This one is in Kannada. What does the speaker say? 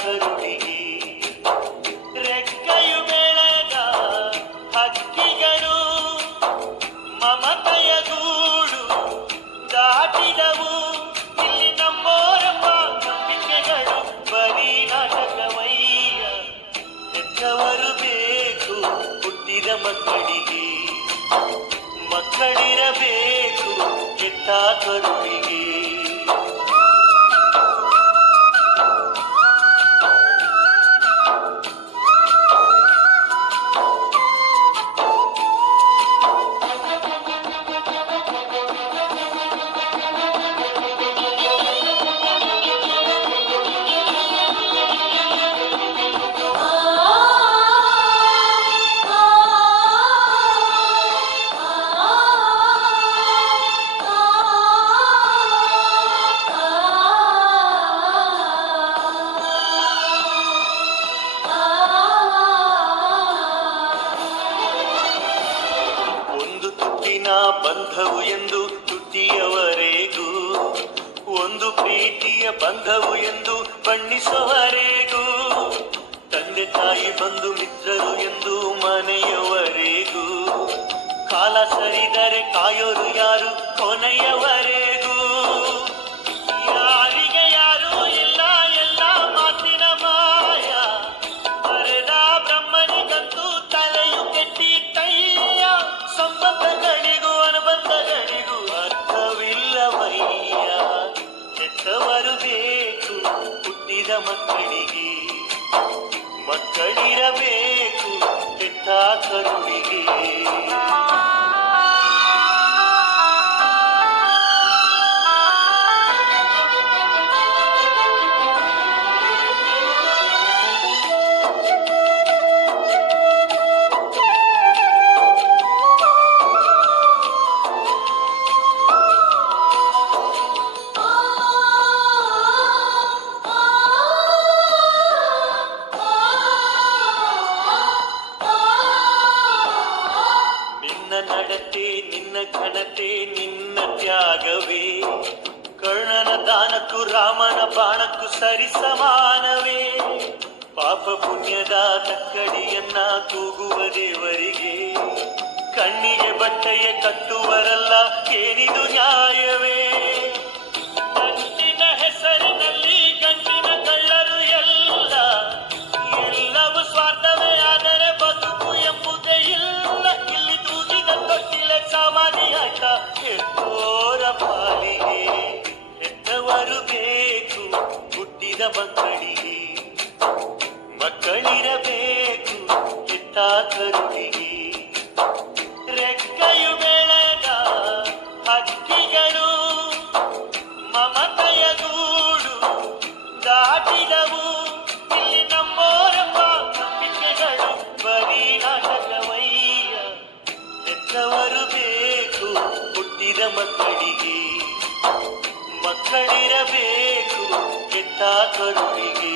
ಕರುಳಿಗೆ ರೆಕ್ಕೆಯು ಬೆಳೆದ ಹಕ್ಕಿಗಳು ಮಮತೆಯ ಗೂಡು ದಾಟಿದವು. ಇಲ್ಲಿ ನಮ್ಮೋರಮ್ಮ ನಂಬಿಕೆಗಳು ಬರೀ ನಾಟಕವಯ್ಯ. ಹೆತ್ತವರು ಬೇಕು ಹುಟ್ಟಿದ ಮಕ್ಕಳಿಗೆ, ಮಕ್ಕಳಿರಬೇಕು ಹೆತ್ತ ಕರುಳಿಗೆ. ಬಂಧವು ಎಂದು ತುಟಿಯವರೆಗೂ, ಒಂದು ಪ್ರೀತಿಯ ಬಂಧವು ಎಂದು ಬಣ್ಣಿಸುವವರೆಗೂ, ತಂದೆ ತಾಯಿ ಬಂಧು ಮಿತ್ರರು ಎಂದು ಮನೆಯವರೆಗೂ, ಕಾಲ ಸರಿದರೆ ಕಾಯೋರು ಯಾರು ಕೊನೆಯವರೆಗೂ. ಯಾರಿಗೆ ಯಾರೂ ಇಲ್ಲ ಎಲ್ಲ ಮಾತಿನ ಮಾಯ, ಬರೆದ ಬ್ರಹ್ಮನಿಗಂತೂ ತಲೆಯು ಕೆಟ್ಟಿತಯ್ಯ. ಸಂಬಂಧಗಳಿಗೂ ಅನುಬಂಧಗಳಿಗೂ ಅರ್ಥವಿಲ್ಲವಯ್ಯ. ಹೆತ್ತವರು ಬೇಕು ಹುಟ್ಟಿದ ಮಕ್ಕಳಿಗೆ, ಮಕ್ಕಳಿರಬೇಕು ಹೆತ್ತ ಕರುಳಿಗೆ. ನಡತೆ ನಿನ್ನ ಘನತೆ ನಿನ್ನ ತ್ಯಾಗವೇ, ಕರ್ಣನ ದಾನಕ್ಕೂ ರಾಮನ ಬಾಣಕ್ಕೂ ಸರಿ ಸಮಾನವೇ. ಪಾಪ ಪುಣ್ಯದ ತಕ್ಕಡಿಯನ್ನ ತೂಗುವ ದೇವರಿಗೆ, ಕಣ್ಣಿಗೆ ಬಟ್ಟೆಯ ಕಟ್ಟುವರಲ್ಲ ಏನಿದು ನ್ಯಾಯವೇ. ಗಂಟಿನ ಹೆಸರಿನಲ್ಲಿ ಗಂಟಿನ ಕಳ್ಳರು ಎಲ್ಲ, ಎಲ್ಲವೂ ಸ್ವಾರ್ಥವೇ ಆದರೆ ಬದುಕು ಎಂಬುದೇ ಇಲ್ಲ. ಇಲ್ಲಿ ತೂಗಿದ ತೊಟ್ಟಿಲ ಸಮಾಧಿ ಆಟ ಹೆತ್ತೋರ ಪಾಲಿಗೆ. ಹೆತ್ತವರು ಬೇಕು ಹುಟ್ಟಿದ ಮಕ್ಕಳಿಗೆ, ಮಕ್ಕಳಿರಬೇಕು ಹೆತ್ತ ಕರುಳಿಗೆ. ರೆಕ್ಕೆಯು ಬೆಳೆದ ಹಕ್ಕಿಗಳು ಮಮತೆಯ ಗೂಡು ದಾಟಿದವು. ಇಲ್ಲಿ ನಮ್ಮೋರಮ್ಮ ನಂಬಿಕೆಗಳು ಬರೀ ನಾಟಕವಯ್ಯ. ಹೆತ್ತವರು ಬೇಕು ಹುಟ್ಟಿದ ಮಕ್ಕಳಿಗೆ, ಮಕ್ಕಳಿರಬೇಕು ಹೆತ್ತ ಕರುಳಿಗೆ.